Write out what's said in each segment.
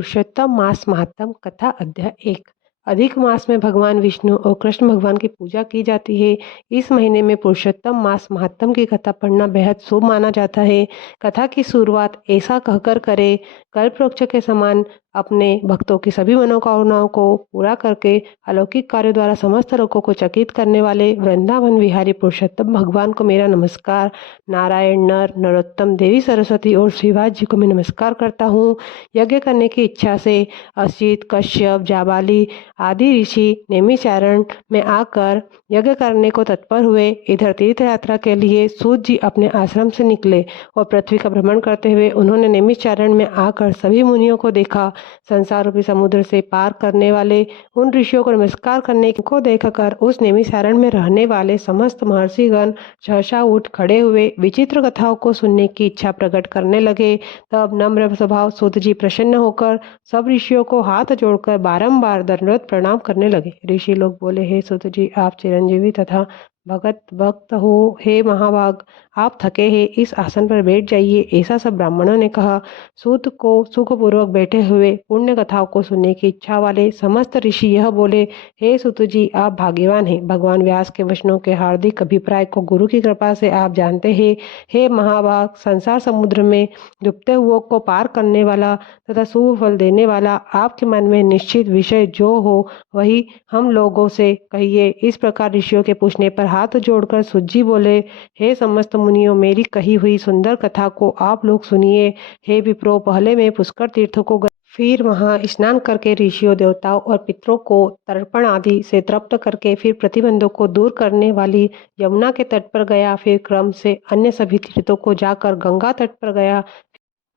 पुरुषोत्तम मास महात्म कथा अध्याय 1। अधिक मास में भगवान विष्णु और कृष्ण भगवान की पूजा की जाती है। इस महीने में पुरुषोत्तम मास महात्म की कथा पढ़ना बेहद शुभ माना जाता है। कथा की शुरुआत ऐसा कहकर करें, कल्पवृक्ष के समान अपने भक्तों की सभी मनोकामनाओं को पूरा करके अलौकिक कार्यों द्वारा समस्त लोगों को चकित करने वाले वृंदावन विहारी पुरुषोत्तम भगवान को मेरा नमस्कार। नारायण, नर, नरोत्तम, देवी सरस्वती और शिवाजी जी को मैं नमस्कार करता हूँ। यज्ञ करने की इच्छा से असित, कश्यप, जाबाली आदि ऋषि नैमिषारण्य में आकर यज्ञ करने को तत्पर हुए। इधर तीर्थ यात्रा के लिए सूत जी अपने आश्रम से निकले और पृथ्वी का भ्रमण करते हुए उन्होंने नैमिषारण्य में आकर सभी मुनियों को देखा। संसार रूपी समुद्र से पार करने वाले उन ऋषियों को नमस्कार करने को देखकर उस नैमिषारण्य में रहने वाले समस्त महर्षिगण सहसा उठ खड़े हुए विचित्र कथाओं को सुनने की इच्छा प्रकट करने लगे। तब नम्र स्वभाव सूत जी प्रसन्न होकर सब ऋषियों को हाथ जोड़कर बारंबार दंडवत प्रणाम करने लगे। ऋषि लोग बोले, हे सूत जी, आप चिरंजीवी तथा भगत भक्त हो। हे महाभाग, आप थके हैं, इस आसन पर बैठ जाइए। ऐसा सब ब्राह्मणों ने कहा। सूत को सुखपूर्वक बैठे हुए पुण्य कथाओं को सुनने की इच्छा वाले समस्त ऋषि यह बोले, हे सूत जी, आप भाग्यवान हैं। भगवान व्यास के वचनों के हार्दिक अभिप्राय को गुरु की कृपा से आप जानते हैं। हे महाभाग, संसार समुद्र में डूबते हुओं को पार करने वाला तथा शुभ फल देने वाला आपके मन में निश्चित विषय जो हो वही हम लोगों से कहिए। इस प्रकार ऋषियों के पूछने पर हाथ जोड़कर सूत जी बोले, हे समस्त मुनियों, मेरी कही हुई सुंदर कथा को आप लोग सुनिए। हे विप्रो, पहले मैं पुष्कर तीर्थ को गया, फिर वहां स्नान करके ऋषियों, देवताओं और पितरों को तर्पण आदि से तृप्त करके फिर प्रतिबंधों को दूर करने वाली यमुना के तट पर गया। फिर क्रम से अन्य सभी तीर्थों को जाकर गंगा तट पर गया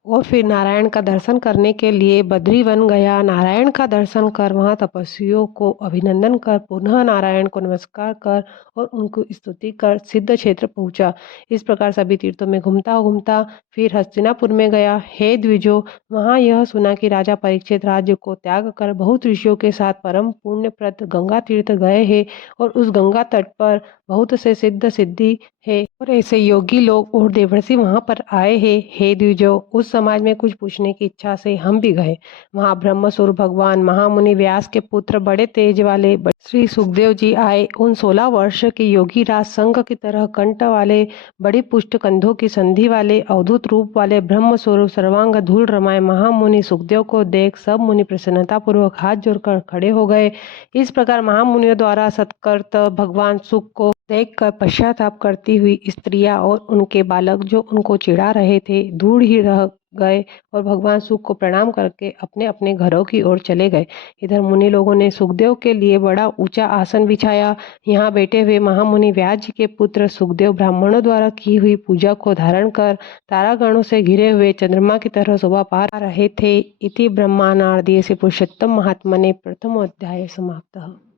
और फिर नारायण का दर्शन करने के लिए बद्रीवन गया। नारायण का दर्शन कर वहां तपस्वियों को अभिनंदन कर पुनः नारायण को नमस्कार कर और उनको स्तुति कर सिद्ध क्षेत्र पहुंचा। इस प्रकार सभी तीर्थों में घूमता घूमता फिर हस्तिनापुर में गया। हे द्विजो, वहां यह सुना कि राजा परीक्षित राज्य को त्याग कर बहुत ऋषियों के साथ परम पुण्यप्रद गंगा तीर्थ गए हैं और उस गंगा तट पर बहुत से सिद्ध सिद्धि है और ऐसे योगी लोग और देवर्षि वहां पर आए हैं। हे द्विजो, उस समाज में कुछ पूछने की इच्छा से हम भी गए। वहां ब्रह्मस्वरूप भगवान महामुनि व्यास के पुत्र बड़े तेज वाले श्री सुखदेव जी आए। उन 16 वर्ष के योगी राज संघ की तरह कंठ वाले, बड़ी पुष्ट कंधों की संधि वाले, अवधूत रूप वाले ब्रह्मस्वरूप सर्वांग धूल रमाए महामुनि सुखदेव को देख सब मुनि प्रसन्नता पूर्वक हाथ जोड़कर खड़े हो गए। इस प्रकार महामुनियों द्वारा सत्कृत भगवान सुख को देखकर पश्चाताप करती हुई स्त्रियां और उनके बालक जो उनको चिढ़ा रहे थे दूर ही रह गए और भगवान सुख को प्रणाम करके अपने अपने घरों की ओर चले गए। इधर मुनि लोगों ने सुखदेव के लिए बड़ा ऊंचा आसन बिछाया। यहाँ बैठे हुए महामुनि व्यास जी के पुत्र सुखदेव ब्राह्मणों द्वारा की हुई पूजा को धारण कर तारागणों से घिरे हुए चंद्रमा की तरह शोभा पा रहे थे। इति ब्रह्मांडार्धे से पुरुषोत्तम महात्मने प्रथम अध्याय समाप्त।